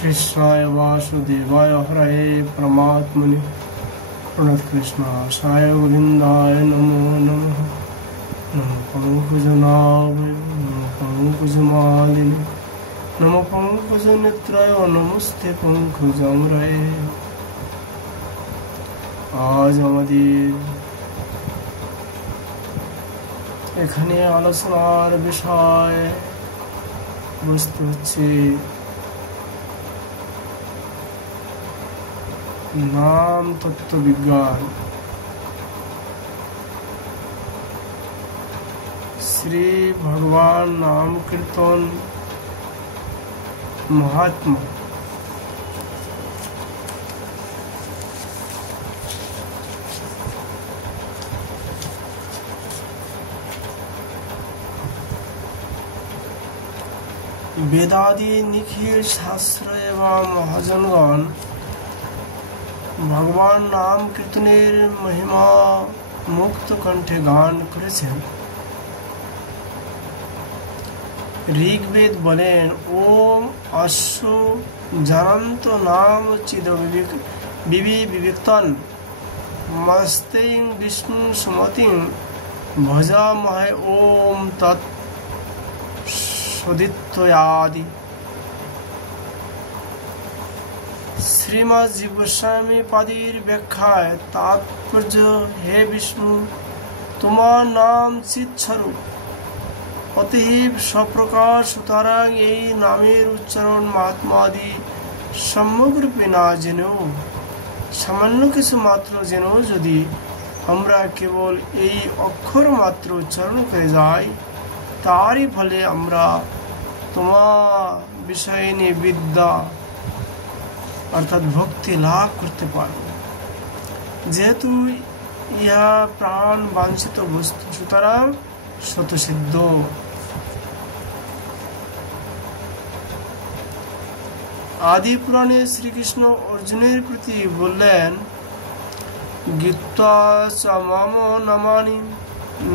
कृष्णाय वासुदेवाय हरये परमात्मने प्रणतकृष्णाय गोविन्दाय नमो नमः। नमो पङ्कजनाभय नमो पङ्कजमालिने नमो पङ्कजनेत्राय नमस्ते पङ्कजमृये। আজ আমাদের এখানে আলোচনার বিষয় বস্তু হচ্ছে নাম তত্ত্ববিজ্ঞান। শ্রী ভগবান নাম কীর্তন মহাত্মা। वेदादि निखिल शास्त्र एवं महाजनगण भगवान नाम कीर्तनेर महिमा मुक्त कण्ठे गान करेছেন। ऋग्वेद বলেন ওম অশ্ব জানন্ত নাম চিদ বিবিক্তন মস্তেং বিষ্ণু সমতিং ভজামহে ওম তৎ সদিত্যাদি। শ্রীমদ্ জীব গোস্বামী পাদির ব্যাখ্যায় তাৎপর্য, হে বিষ্ণু, তোমার নাম চিৎস্বরূপ, অতএব সপ্রকার, সুতরাং এই নামের উচ্চারণ মাহাত্ম্যাদি সম্যকরূপে না জেনেও সামান্য কিছু মাত্র জেনেও যদি আমরা কেবল এই অক্ষর মাত্র উচ্চারণ করে যাই, তারই ফলে আমরা তোমার বিষয়ে নিয়ে বিদ্যা অর্থাৎ ভক্তি লাভ করতে পারব। যেহেতু ইহা প্রাণ বাঞ্ছিত বস্তু, সুতরাং স্বতঃসিদ্ধ। আদি পুরাণে শ্রীকৃষ্ণ অর্জুনের প্রতি বললেন, গীত্বা চ মম নমানি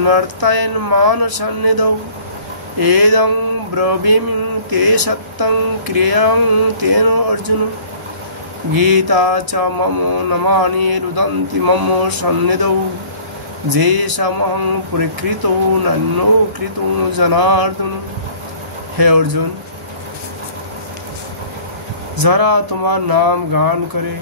নর্তায়ন মান সন্নিধৌ এদং ব্রবীমি তে সত্যং ক্রিয়াং তেন অর্জুন গীতা চ মম নমানি রুদন্তি মম সন্নিধৌ যেষামহং পরিকৃতো নান্যো কৃতো জনার্দন। হে অর্জুন, যারা তোমার নাম গান করে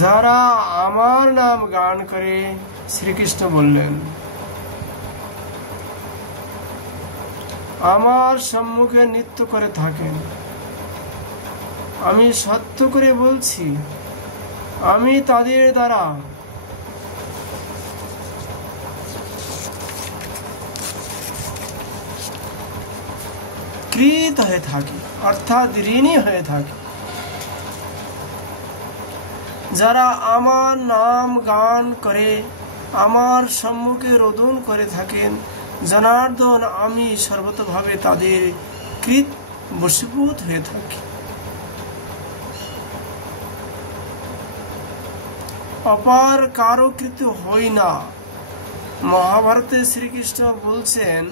যারা আমার নাম গান করে, শ্রীকৃষ্ণ বললেন, আমার সম্মুখে নৃত্য করে থাকেন, আমি সত্য করে বলছি, আমি তাদের দ্বারা কৃত হয়ে থাকি, অর্থাৎ ঋণী হয়ে থাকি। যারা আমার নাম গান করে আমার সম্মুখে রোদন করে থাকেন, জনার্দন, আমি সর্বতভাবে তাদের কৃত বশীভূত হয়ে থাকি। অপার কারো কৃত হই না। মহাভারতে শ্রীকৃষ্ণ বলছেন,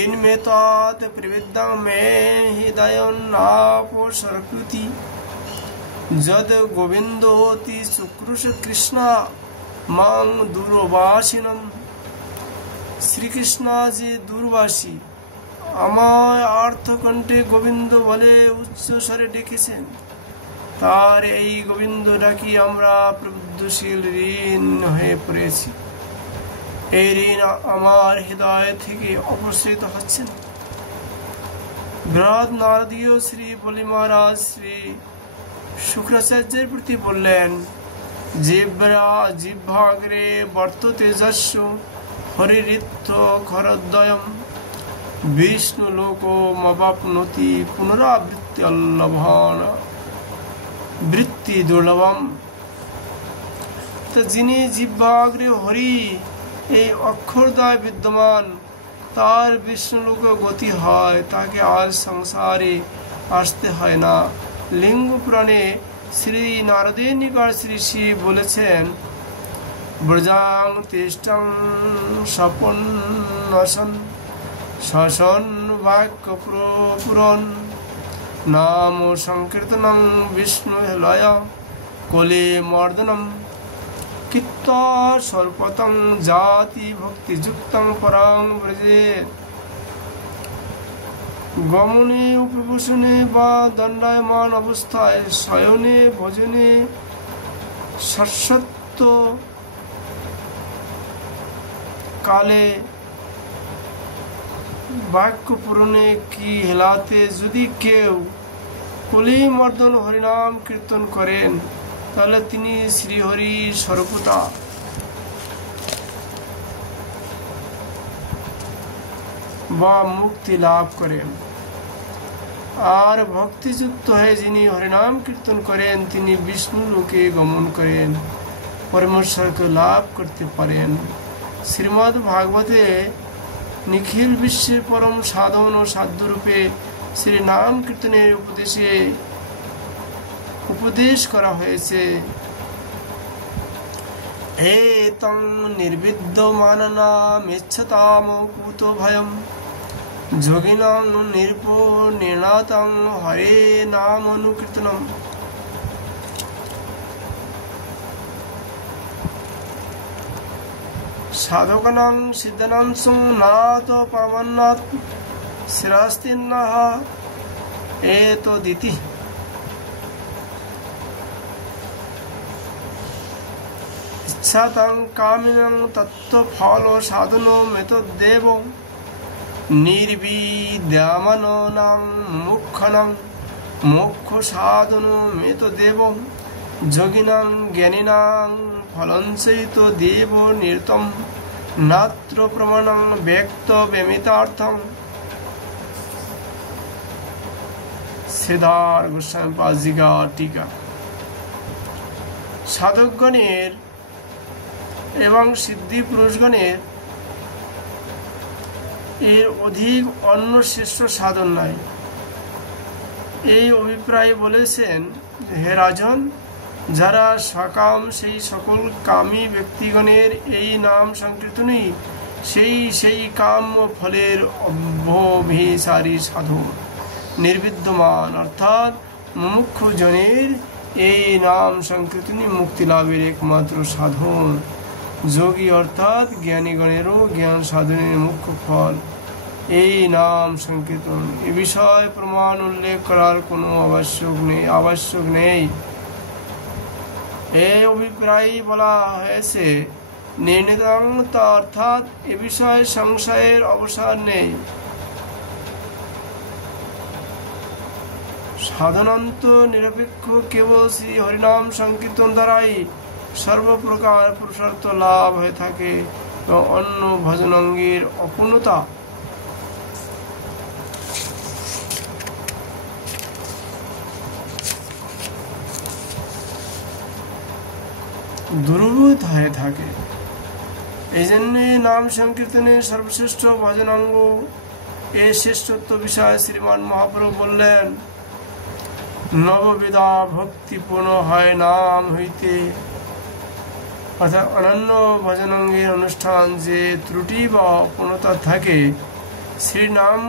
ঋণ মে তৎ প্রবিদ্যাং মে হৃদয় নাপসর্পতি যদ গোবিন্দোতি সুকৃশ কৃষ্ণ মাং দূরবাসিনম। শ্রীকৃষ্ণ যে দূরবাসী, আমায় আর্তকণ্ঠে গোবিন্দ বলে উচ্চ স্বরে ডেকেছেন, তার এই গোবিন্দ ডাকি আমরা প্রবুদ্ধশীল ঋণ হয়ে পড়েছি। এই ঋণ আমার হৃদয় থেকে অপসৃত হচ্ছেন। বৃহৎ নারদীয় শ্রী বলি মহারাজ শ্রী শুক্রাচার্যের প্রতি বললেন, জিহ্বাগ্রে বর্ততে যস্য হরিরিত্থ খরদ্বয়ম বিষ্ণু লোক মবাপ্নোতি পুনরাবৃত্তি অল্লভান বৃত্তি দুর্লভম। তো যিনি জিহ্বাগ্রে হরি এই অক্ষরদ্বয় বিদ্যমান, তার বিষ্ণু লোকে গতি হয়, তাকে আর সংসারে আসতে হয় না। লিঙ্গ পুরাণে শ্রী নারদের নিকট শ্রী শিব বলেছেন, ব্রজাং তিষ্ঠং স্বপন্নসন শশন বাক্য পুরন নাম সংকীর্তনং বিষ্ণু লয় কোলে মর্দনম কিত্তা স্বল্পতং জাতি ভক্তিযুক্তং পরাং ব্রজেত। গমনে উপবেশনে বা দণ্ডায়মান অবস্থায়, শয়নে ভোজনে শাশ্বত কালে বাক্য পূরণে কি হেলাতে যদি কেউ কলি মর্দন হরিনাম কীর্তন করেন, তাহলে তিনি শ্রীহরি স্বরূপতা বা মুক্তি লাভ করেন। আর ভক্তিযুক্ত হয়ে যিনি হরিনাম কীর্তন করেন, তিনি বিষ্ণু লোকে গমন করেন, পরমেশ্বরকে লাভ করতে পারেন। শ্রীমদ্ ভাগবতে নিখিল বিশ্বে পরম সাধন ও সাধ্যরূপে শ্রী নাম কীর্তনের উপদেশ করা হয়েছে। হে তং নির্বিদ্যমাননামেচ্ছতাম কুত ভয়ম যোগিনাং নির্ণাতং হরে নাম অনুকীর্তনম। সাধকানাং সিদ্ধানাং নাত পাবন্নাৎ শিরাস্তিন্নাহ এতদিতি। ইচ্ছাতাং কামিনাং তত্ত্ব ফল সাধনো মেতদ্দেব নির্বিদ্যমানাং মুখ্যানাং মোক্ষ সাধনো মেতদ্দেব যোগিনাং জ্ঞানিনাং ফলঞ্চৈত দেব নির্তম নাত্র প্রমাণং ব্যক্ত বেমিতার্থং। শ্রীধর গোস্বামী পাজিকা টিকা। সাধকগণের এবং সিদ্ধি পুরুষগণের এর অধিক অন্য শ্রেষ্ঠ সাধন নাই, এই অভিপ্রায় বলেছেন। হে রাজন, যারা সকাম, সেই সকল কামী ব্যক্তিগণের এই নাম সংকীর্তনই সেই কাম্য ফলের অভ্যভিসারী সাধন। নির্বিদ্যমান অর্থাৎ মুমুক্ষু জনের এই নাম সংকীর্তনই মুক্তি লাভের একমাত্র সাধন। যোগী অর্থাৎ জ্ঞানীগণেরও জ্ঞান সাধনের মুখ্য ফল এই নাম সংকীর্তন। এ বিষয়ে প্রমাণ উল্লেখ করার কোনো আবশ্যক নেই। এই অভিপ্রায় বলা হয়েছে নির্ণিত, অর্থাৎ এ বিষয়ে সংশয়ের অবসর নেই। সাধারণত নিরপেক্ষ কেবল শ্রী হরিনাম সংকীর্তন দ্বারাই সর্বপ্রকার পুরুষার্থ লাভ হয়ে থাকে এবং অন্য ভজনাঙ্গের অপূর্ণতা দূরীভূত হয়ে থাকে। এই জন্য নাম সংকীর্তনের সর্বশ্রেষ্ঠ ভজনাঙ্গ এ শ্রেষ্ঠত্ব বিষয়ে শ্রীমান মহাপ্রভু বললেন, নববিধা ভক্তিপূর্ণ হয় নাম হইতে। অর্থাৎ অনন্য ভজনাঙ্গের অনুষ্ঠান যে ত্রুটি বা পূর্ণতা থাকে, শ্রী নাম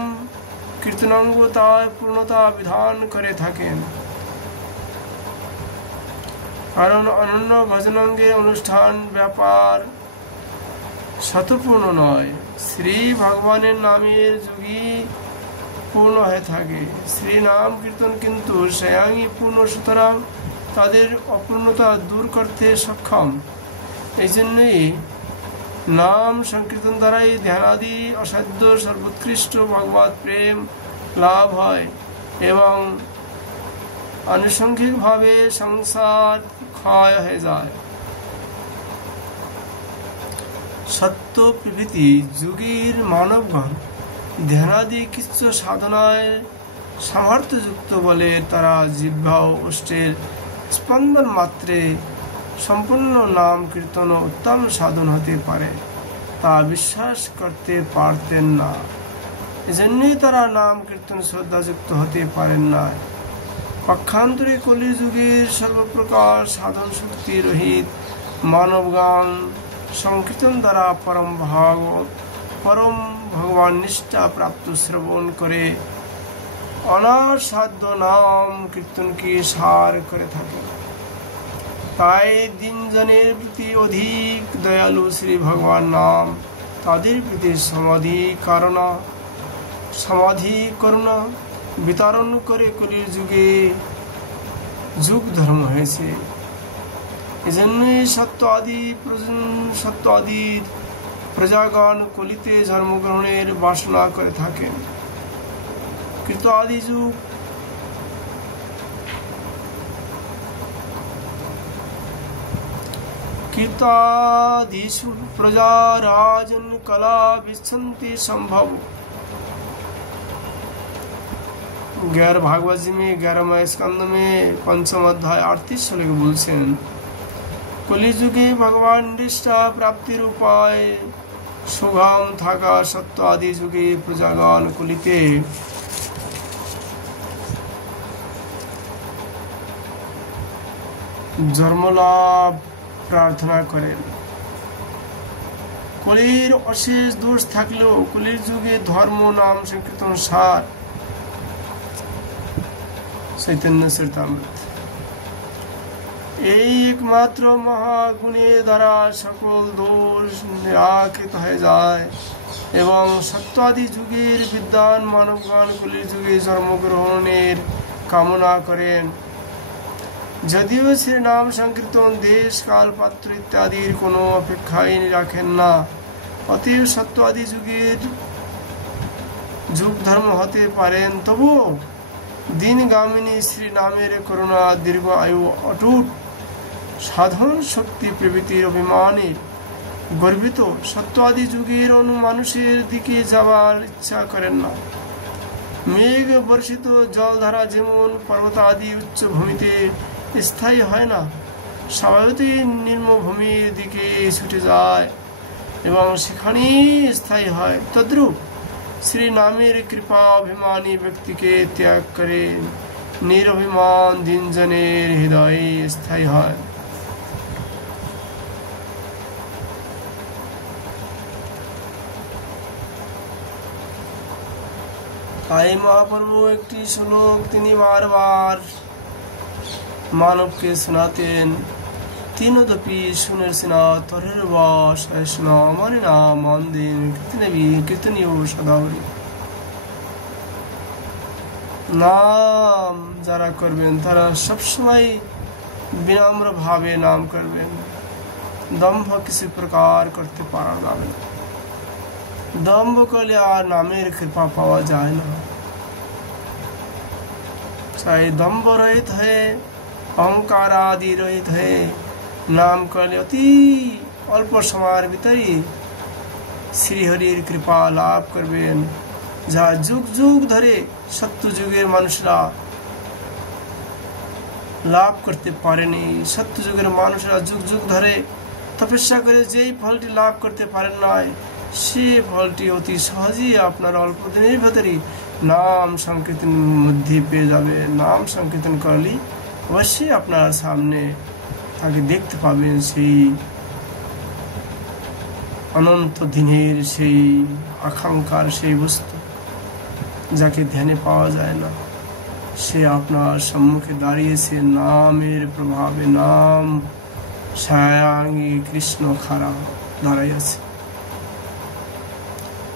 কীর্তনাঙ্গ তার পূর্ণতা বিধান করে থাকেন। কারণ অনন্য ভজনাঙ্গের অনুষ্ঠান ব্যাপার শতপূর্ণ নয়, শ্রী ভগবানের নামের যোগী পূর্ণ হয়ে থাকে। শ্রী নাম কীর্তন কিন্তু স্বয়ংই পূর্ণ, সুতরাং তাদের অপূর্ণতা দূর করতে সক্ষম। এই জন্যই নাম সংকীর্তন দ্বারাই ধ্যানাদি অসাধ্য সর্বোৎকৃষ্ট ভগবৎ প্রেম লাভ হয় এবং আনুষঙ্গিকভাবে সংসার ক্ষয় হয়ে যায়। সত্য প্রভৃতি যুগের মানবগণ ধ্যানাদি কিছু সাধনায় সামর্থ্যযুক্ত বলে তারা জিহ্বা ও ওষ্ঠের স্পন্দন মাত্রে সম্পূর্ণ নাম কীর্তন উত্তম সাধন হতে পারে তা বিশ্বাস করতে পারতেন না। এজন্যই তারা নাম কীর্তন শ্রদ্ধাযুক্ত হতে পারেন না। পক্ষান্তরে কলিযুগের সর্বপ্রকার সাধন শক্তি রহিত মানবগণ সংকীর্তন দ্বারা পরম ভগবান নিষ্ঠা প্রাপ্ত শ্রবণ করে অনাসাধ্য নাম কীর্তনকে সার করে থাকে। তাই দিনজনের প্রতি অধিক দয়ালু শ্রী ভগবান নাম তাদের প্রতি সমাধি করুণা বিতরণ করে কলির যুগে যুগ ধর্ম হয়েছে। এজন্যই সত্য আদির প্রজাগণ কলিতে জন্মগ্রহণের বাসনা করে থাকেন। কিন্তু আদি যুগ কীর্তাদিষু প্রজা রাজন কলা বিচ্ছন্তি संभव। 11 भागवत जी में 11वें स्कंद में 5वां अध्याय 38 श्लोक বলছেন, কলিযুগে ভগবান নিষ্ঠা প্রাপ্তির উপায় সুগম থাকা সত্য আদি যুগে প্রজাগণ কলিতে জন্মলাভ প্রার্থনা করেন। কলির অশেষ দোষ থাকলেও কলির যুগে ধর্ম নাম সংকীর্তন সার চৈতন্য চরিতামৃত এই একমাত্র মহাগুণের দ্বারা সকল দোষ নিরাকৃত হয়ে যায় এবং সত্য আদি যুগের বিদ্বান মানবগণ কলির যুগে জন্মগ্রহণের কামনা করেন। যদিও শ্রী নাম সংকীর্তন দেশ কাল পাত্র ইত্যাদির কোনো অপেক্ষাই রাখেন না, অতএব সত্য আদি যুগের যুগ ধর্ম হতে পারেন, তবুও দিনগামিনী শ্রী নামের করুণা দীর্ঘ আয়ু অটুট সাধন শক্তি প্রভৃতির অভিমানে গর্বিত সত্য আদি যুগের মানুষের দিকে যাবার ইচ্ছা করেন না। মেঘ বর্ষিত জলধারা যেমন পর্বত আদি উচ্চ ভূমিতে স্থায়ী হয় না, স্বাভাবিকই নিম্নভূমির দিকে ছুটে যায় এবং সেখানেই স্থায়ী হয়, তদ্রূপ শ্রী নামের কৃপা অভিমানী ব্যক্তিকে ত্যাগ করে নিরভিমান দিনজনের হৃদয়ে স্থায়ী হয়। তাই মহাপ্রভু একটি শ্লোক তিনি বারবার মানবকে শোনাতেন, तीनोदपि सुनर्सिना तरुर्वाशना मनिना मंदिर कीर्तनवी कीर्तनियो सदावरी। नाम যারা করবেন তারা সবসময় বিনম্র ভাবে নাম করবেন, দম্ভ किसी प्रकार করতে পারা যাবে না। দম্ভ করলে আর নামের কৃপা পাওয়া যায় না। চাই দম্ভ রহিত হয়ে অহংকার आदि रहित है नाम करले अति अल्प समय भीतरी श्रीहरिर कृपा लाभ करबेन। जा जुग जुग धरे सत्य जुगेर मानुषरा लाभ करते पारेनी, सत्य जुगेर मानुषरा जुग जुग धरे तपस्या करे जेई फलटी लाभ करते पारेन नाई से फलटी अति सहजई आपनार अल्प दिनेर भीतरी नाम संकीर्तन मध्य पेये जाबे। नाम संकीर्तन करले अवश्य আপনার সামনে তাকে দেখতে পাবেন সেই অনন্ত দিনের সেই আকাঙ্ক্ষার সেই বস্তু যাকে ধ্যানে পাওয়া যায় না, সে আপনার সম্মুখে দাঁড়িয়েছে নামের প্রভাবে। নাম ছায়াঙ্গী কৃষ্ণ খাড়া দাঁড়িয়ে আছে।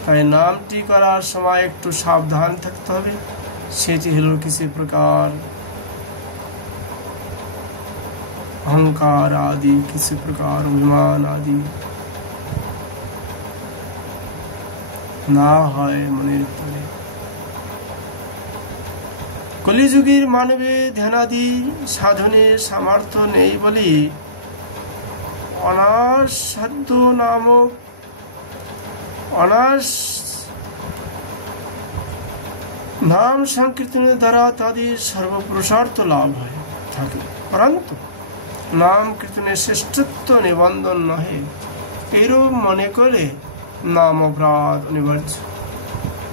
তাই নামটি করার সময় একটু সাবধান থাকতে হবে। সেটি হলো किसी प्रकार अहंकार आदि, किसी प्रकार अभिमान आदि ना হয় মনের ভিতরে। কলিযুগের মানবে ধ্যানাদি সাধনের সামর্থ্য নেই বলে অনাসাধ্য নামক নাম সংকীর্তনের দ্বারা তাদের সর্বপুরুষার্থ লাভ হয় থাকে, परंतु नाम कीर्तনের শ্রেষ্ঠত্ব নিবন্ধন নহে এরূপ মনে করে নাম অপরাধ অনিবার্য।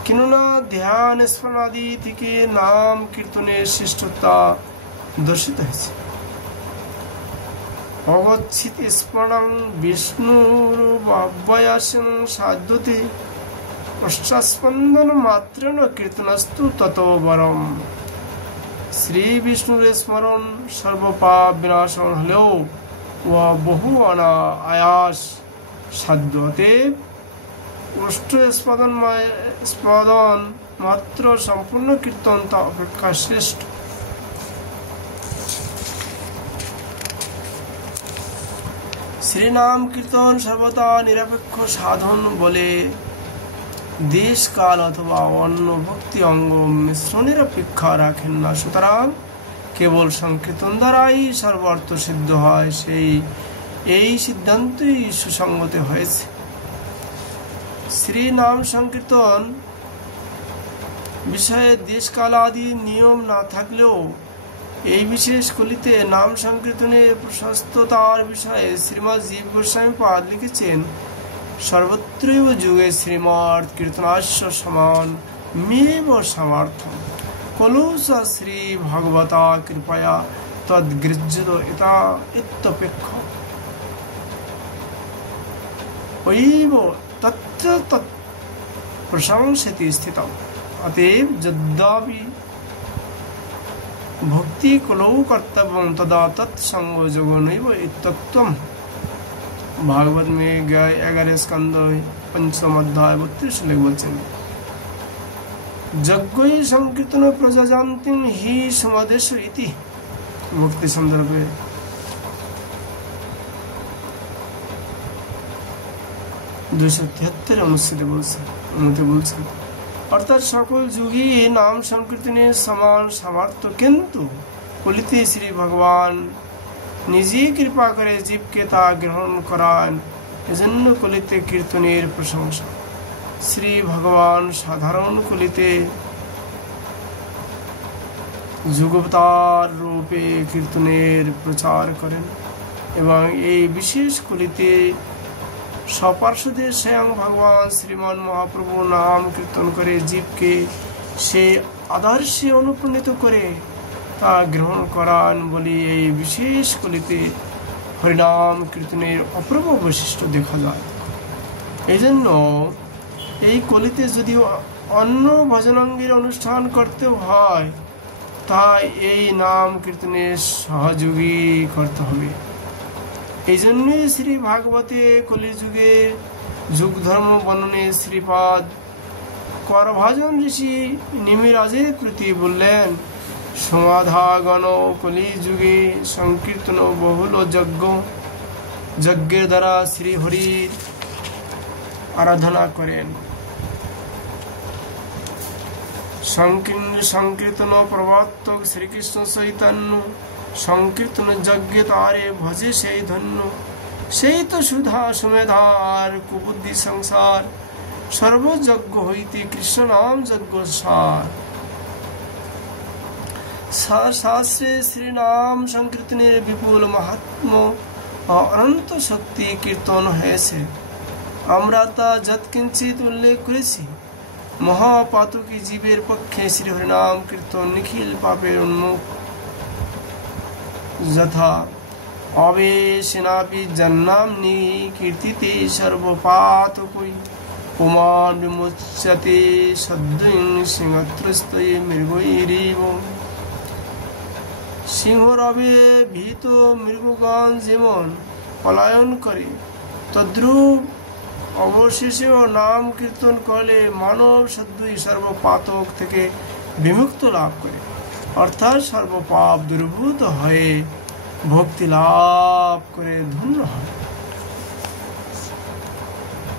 কেননা ধ্যান স্মরণ আদি থেকে নাম কীর্তনের শ্রেষ্ঠতা দর্শিত হয়েছে। অগচ্ছিত স্মরণং বিষ্ণুর অব্যয়াসং সাধ্যতে পশ্চাৎস্পন্দন মাত্রেণ কীর্তনস্তু তত বরম। শ্রী বিষ্ণুর স্মরণ সর্বপাপ বিনাশন হলেও ও বহু অনায়াস সাধ্য। অতএব অষ্ট স্পন্দন মাত্র সম্পূর্ণ কীর্তন তা অপেক্ষা শ্রেষ্ঠ। শ্রীনাম কীর্তন সর্বদা নিরপেক্ষ সাধন বলে দেশ কাল অথবা অন্য ভক্তি অঙ্গ মিশ্রণের অপেক্ষা রাখেন না। সুতরাং কেবল সংকীর্তন দ্বারাই সর্বার্থ সিদ্ধ হয়, এই সিদ্ধান্তই সুসংগত হয়েছে। শ্রী নাম সংকীর্তন বিষয়ে দেশ কাল আদি নিয়ম না থাকলেও এই বিশেষ কলিতে নাম সংকীর্তনের প্রশস্ততার বিষয়ে শ্রীমৎ জীব গোস্বামী পাদ লিখেছেন, সর্বত্রৈব যুগে শ্রীমৎ কীর্তনাস্য সমান মেব সামর্থ্যম কলু স শ্রী ভগবতা কৃপয়া তদ্গৃহ্যত ইত্যপেক্ষ ওইব তত্র তৎ প্রশংসতি স্থিতম। অতএব যদ্যপি ভক্তি কলৌ কর্তব্যম তদা তৎসঙ্গ যোগো নৈব ইত্যক্তম। भागवत में 11 स्कंद 5ম অধ্যায় 32 শ্লোক বলছেন, যজ্ঞই সংকীর্তন প্রজাজান্তি হি সমাদেশ ইতি। ভক্তি সন্দর্ভে 273 অনুচ্ছেদে বলছেন, অর্থাৎ সকল যুগই নাম সংকীর্তনের সমান সামর্থ্য, কিন্তু কলিতে শ্রী ভগবান নিজেই কৃপা করে জীবকে তা গ্রহণ করান, এজন্য কলিতে কীর্তনের প্রশংসা। শ্রী ভগবান সাধারণ কলিতে যুগাবতার রূপে কীর্তনের প্রচার করেন এবং এই বিশেষ কলিতে সপার্শ্বদের স্বয়ং ভগবান শ্রীমান মহাপ্রভু নাম কীর্তন করে জীবকে সে আদর্শে অনুপ্রাণিত করে তা গ্রহণ করান বলি এই বিশেষ কলিতে হরিনাম কীর্তনের অপূর্ব বৈশিষ্ট্য দেখা যায়। এই জন্য এই কলিতে যদি অন্য ভজনাঙ্গের অনুষ্ঠান করতে হয়, তাই এই নাম কীর্তনের সহযোগী করতে হবে। এই জন্যই শ্রী ভাগবতে কলিযুগের যুগ ধর্ম বর্ণনে শ্রীপাদ করভাজন ঋষি নিমিরাজের প্রতি বললেন, সমাধাগণ কলি যুগে সংকীর্তন বহুল যজ্ঞের দ্বারা শ্রী হরির আরাধনা করেন। সংকীর্তন প্রবর্তক শ্রীকৃষ্ণ চৈতন্য সংকীর্তন যজ্ঞে তারে ভজে সেই ধন্য, সেই তো সুধা সুমেধার কুবুদ্ধি সংসার, সর্বযজ্ঞ হইতে কৃষ্ণ নাম যজ্ঞ সার। শাস্ত্রে শ্রীনাম সংকীর্তনের বিপুল মাহাত্ম্য ও অনন্ত শক্তি কীর্তন হয়েছে। আমরা তা যৎকিঞ্চিত উল্লেখ করেছি। মহাপাতকী জীবের পক্ষে শ্রী হরিনাম কীর্তন নিখিল পাপের উন্মুখ, যথা অবেশনাপি জন্নাম্নি কীর্তিতে সর্বপাতকৈ পুমান বিমুচ্যতে সদ্বৈং সিংহত্রস্তয়ে মৃগৈরিব। সিংহরবে ভীত মৃগগণ যেমন পলায়ন করে, তদ্রূপ অবশেষে নাম কীর্তন করলে মানব সদ্যই সর্বপাতক থেকে বিমুক্ত লাভ করে, অর্থাৎ সর্বপাপ দূরীভূত হয়ে ভক্তি লাভ করে ধন্য হয়।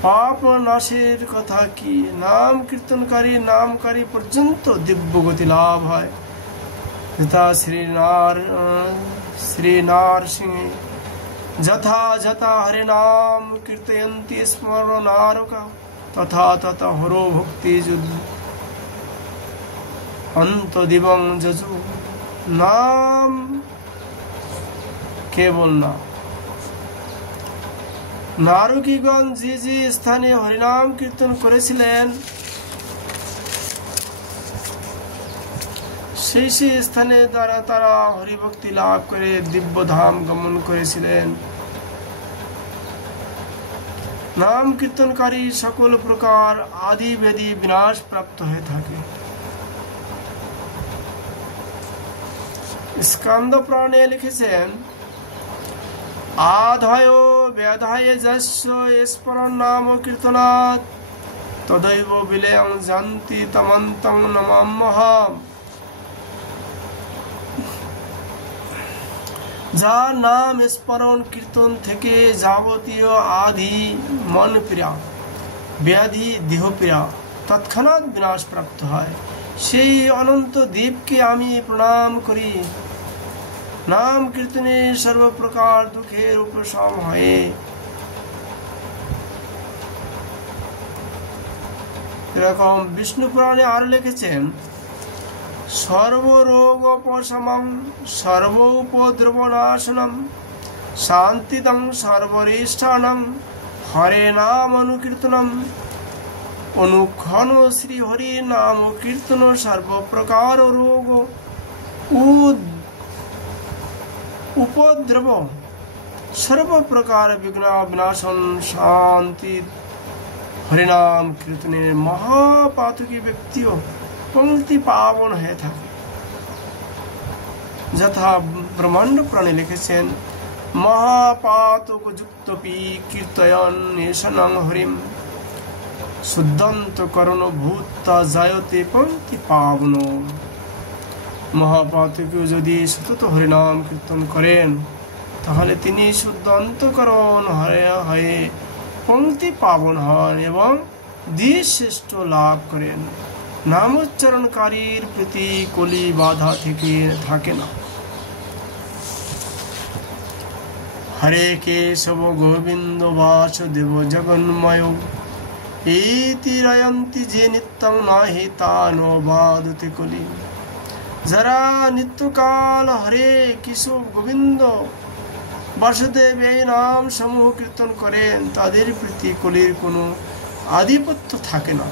পাপ নাশের কথা কি? নাম নামকারী পর্যন্ত দিব্য গতি লাভ হয়। যথা শ্রী নারসিংহে যথা যথা হরে নাম কীর্তয়ন্তি স্মরণারকা তথা তথা হরো ভক্তি অন্তদিবং যজু। নাম কেবল না, নারকীগণ যে যে স্থানে হরিনাম কীর্তন করেছিলেন সেই সেই স্থানে দ্বারা তারা হরিভক্তি লাভ করে দিব্য ধাম গমন করেছিলেন। নাম কীর্তনকারী সকল প্রকার আদি বেদি বিনাশ প্রাপ্ত হয়ে থাকে। স্কন্দ পুরাণে লিখেছেন, আধায় ব্যাধায় যস্য স্মরণ নাম কীর্তনাৎ তদৈব বিলয়ং যান্তি তমন্তং নমাম্যহম। যার নাম স্মরণ কীর্তন থেকে যাবতীয় আধি মন পীড়া ব্যাধি দেহ পীড়া তৎক্ষণাৎ বিনাশ প্রাপ্ত হয়, সেই অনন্ত দেবকে আমি প্রণাম করি। নাম কীর্তনে সর্বপ্রকার দুঃখের উপশম হয়। এরকম বিষ্ণু পুরাণে আরো লিখেছেন, সর্বরোগোপশমং সর্বোপদ্রবনাশনম শান্তিদং সর্বরেষ্ঠানং হরে নাম অনুকীর্তনম। অনুক্ষণ শ্রী হরি নাম কীর্তন সর্বপ্রকার রোগ উপদ্রব সর্বপ্রকার বিঘ্ন বিনাশন শান্তি। হরিনাম কীর্তনের মহাপাতকী ব্যক্তিও पंक्ति पावन है থাকে। যথা ব্রহ্মাণ্ড পুরাণে লিখেছেন, মহাপাতক যুক্তপি কীর্তয়ন নেশনং হরিম শুদ্ধন্ত করণ ভূতা জায়তে পঙ্ক্তি পাবন। মহাপাতকীয় যদি সতত হরিনাম কীর্তন করেন তাহলে তিনি শুদ্ধ অন্তঃকরণ হয়ে পঙ্ক্তি পাবন হন এবং দ্বিশ্রেষ্ঠ লাভ করেন। নামোচ্চারণকারীর প্রতি কলি বাধা থেকে থাকে না। হরে কেশব গোবিন্দ বাসুদেব জগন্ময় ইতি রয়ন্তি যে নিত্যং নাহি তানো বাদতে কলি। যারা নিত্যকাল হরে কেশব গোবিন্দ বাসুদেব এই নাম সমূহ কীর্তন করেন তাদের প্রতি কলির কোনো আধিপত্য থাকে না।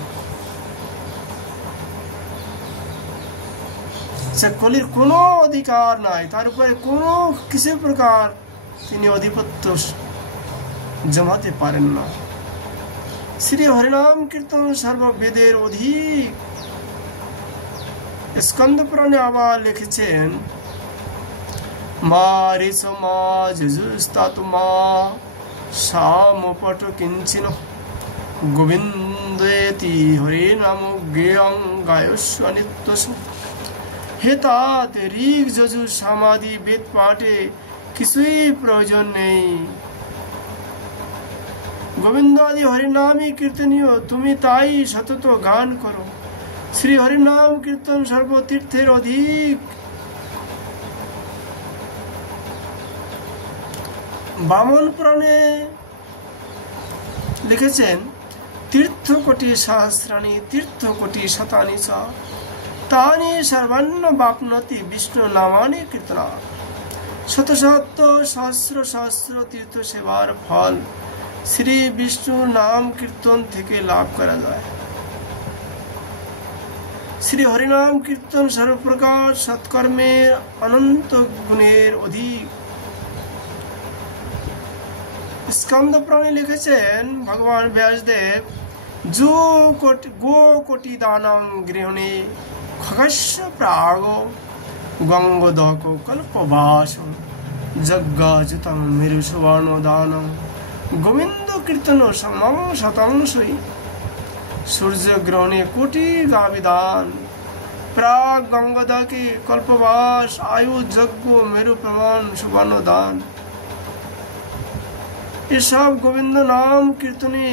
কলির কোনো অধিকার নাই, তার উপরে কোনো কিছু প্রকার তিনি আধিপত্য জমাতে পারেন না। শ্রী হরিনাম কীর্তন সর্ববেদের অধিক। স্কন্দ পুরাণে আবার লিখেছেন, মা ঋষ মা যজুস্তাতু মা সামপট কিঞ্চিন গোবিন্দেতি হরিনাম জ্ঞেয়ং গায়স্ব নিত্যস্য। হে तात ঋগ যজু সমাধি বেদ পাঠে কিছুই প্রয়োজন নেই। গোবিন্দ আদি হরিনামই কীর্তনীয়, তুমি তাই সতত গান করো। শ্রী হরিনাম কীর্তন সর্বতীর্থের অধিক। বামন পুরাণে লিখেছেন, তীর্থ কোটি সহস্রাণী তীর্থ কোটি শতানি চ তানি সর্বান্ন বাপনতি বিষ্ণু নামানি কীর্তনা। শত শত সহস্র সহস্র তীর্থ সেবার ফল শ্রী বিষ্ণুর নাম কীর্তন থেকে লাভ করা যায়। শ্রী হরিনাম কীর্তন সর্বপ্রকার সৎকর্মের অনন্ত গুণের অধিক। স্কন্দ পুরাণে লিখেছেন ভগবান ব্যাসদেব, গো কোটি দানং গৃহণে খগস্য প্রাগ গঙ্গোদক কল্পবাস যজ্ঞাযুতং মেরু সুবর্ণ দানং গোবিন্দ কীর্তন সমং শতাংশই। সূর্য গ্রহণে কোটি গাবিদান, প্রাগ গঙ্গোদকে কল্পবাস, আয়ু যজ্ঞ মেরু প্রমাণ সুবর্ণ দান। এসব গোবিন্দ নাম কীর্তনে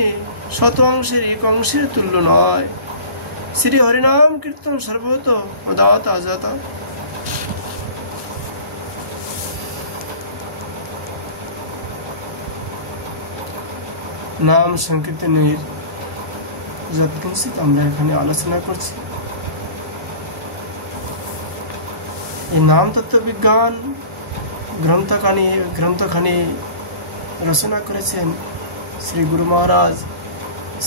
শত অংশের এক অংশের তুল্য নয়। শ্রী হরিনাম কীর্তন সর্বত দাতা যাতা। নাম সংকীর্তনের যৎকিঞ্চিত আমরা এখানে আলোচনা করছি। এই নাম তত্ত্ব বিজ্ঞান গ্রন্থখানি রচনা করেছেন শ্রী গুরু মহারাজ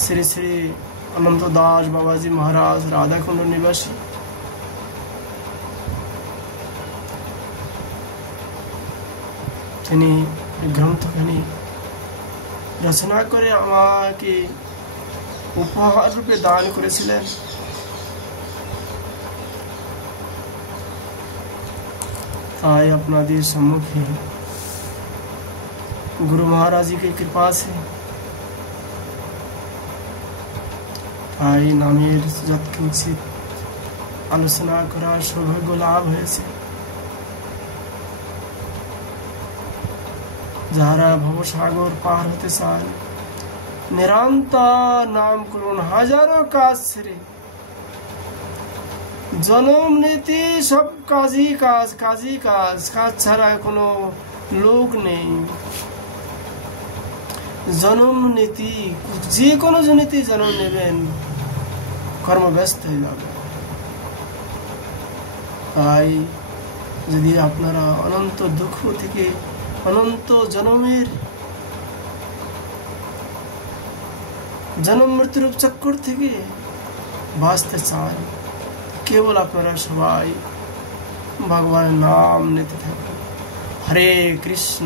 শ্রী শ্রী অনন্ত দাস বাবাজি মহারাজ রাধাকুণ্ড নিবাসী। তিনি গ্রন্থখানি রচনা করে আমাকে উপহার রূপে দান করেছিলেন। তাই আপনাদের सम्मुखे गुरु महाराज जी की कृपा से তাই নামের যৎকিঞ্চিত আলোচনা করার সৌভাগ্য লাভ হয়েছে। যারা ভবসাগর পার হতে চান, নিরন্তর নাম করুন, হাজারো কাজ ছেড়ে। জনম নীতি সব কাজই কাজ, কাজই কাজ, কাজ ছাড়া কোনো লোক নেই। জনম নীতি, যে কোনো নীতি জন্ম নেবেন, কর্মব্যস্ত হয়ে যাবে। তাই যদি আপনারা অনন্ত দুঃখ থেকে, অনন্ত জন্মের জন্ম মৃত্যুর চক্কর থেকে বাঁচতে চান, কেবল আপনারা সবাই ভগবানের নাম নিতে থাকুন। হরে কৃষ্ণ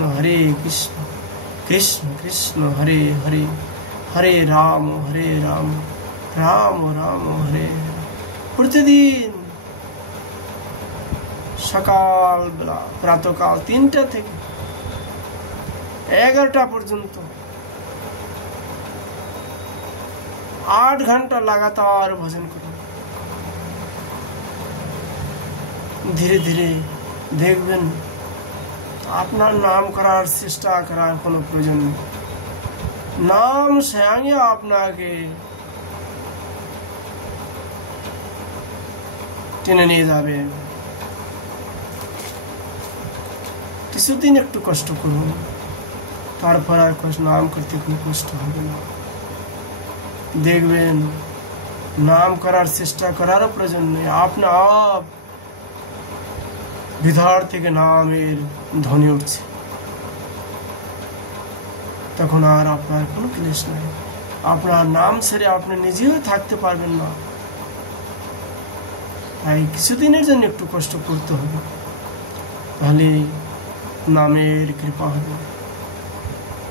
কৃষ্ণ কৃষ্ণ হরে হরে, হরে রাম রাম রাম হরে হরে। প্রতিদিন সকাল বেলা প্রাতকাল 3টা থেকে 11টা পর্যন্ত 8 ঘন্টা লাগাতার ভজন করুন। ধীরে ধীরে দেখবেন আপনার নাম করার চেষ্টা করার কোনো প্রয়োজন নেই। নাম স্বয়ং আপনাকে টেনে নিয়ে যাবে। কিছুদিন একটু কষ্ট করুন, তারপর আর নাম করতে কোনো কষ্ট হবে না। দেখবেন নাম করার চেষ্টা করারও প্রয়োজন নেই, আপনা আপ ভিতর থেকে নামের ধ্বনি উঠছে। তখন আর আপনার কোনো ক্লেশ নাই। আপনার নাম ছেড়ে আপনি নিজেও থাকতে পারবেন না। তাই কিছুদিনের জন্য একটু কষ্ট করতে হবে, তাহলে নামের কৃপা হবে।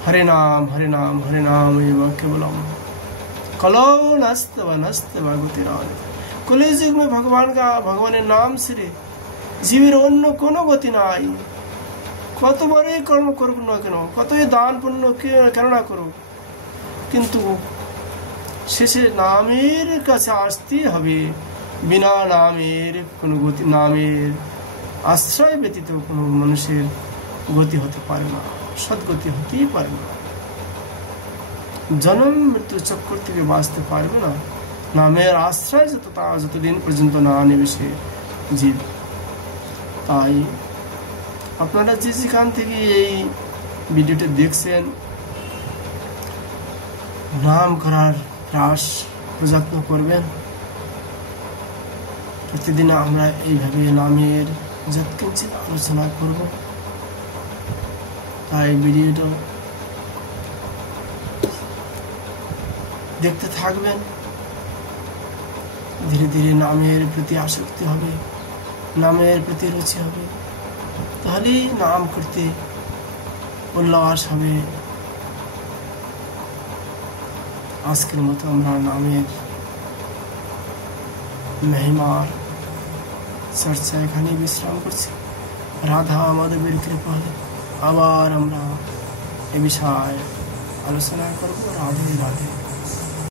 हरे नाम एवं केवलम कलो नस्तव गतिराज। कलिजुग में भगवान नाम से जीवेर अन्य कोनो गति नाई। कत बड़ई कर्म करुक ना केन, कतई दान पुण्य केन ना करुक, किन्तु शेषे नामेर काछे आसतेई हबे। बिना नामेर कोनो गति, नामेर आश्रय व्यतीत कोनो मानुषेर गति होते पारे ना, सद्गति होतेई पारे ना। जन्म मृत्यु चक्कर থেকে বাঁচতে পারবে না। নামের আশ্রয় যতদিন পর্যন্ত না নেবে সে জীব। তাই আপনারা যে যেখান থেকে এই ভিডিওটি দেখছেন, নাম করার প্রয়াস প্রযত্ন করবেন। প্রতিদিন আমরা এইভাবে নামের যৎকিঞ্চিত আলোচনা করব। তাই ভিডিওটা দেখতে থাকবেন। ধীরে ধীরে নামের প্রতি আসক্তি হবে, নামের প্রতি রুচি হবে, তাহলেই নাম করতে উল্লাস হবে। আজকের মতো আমরা নামের মহিমার চর্চা এখানে বিশ্রাম করছি। রাধা মাধবের কৃপায় আবার আমরা এ বিষয়ে আলোচনা করব। রাধে রাধে।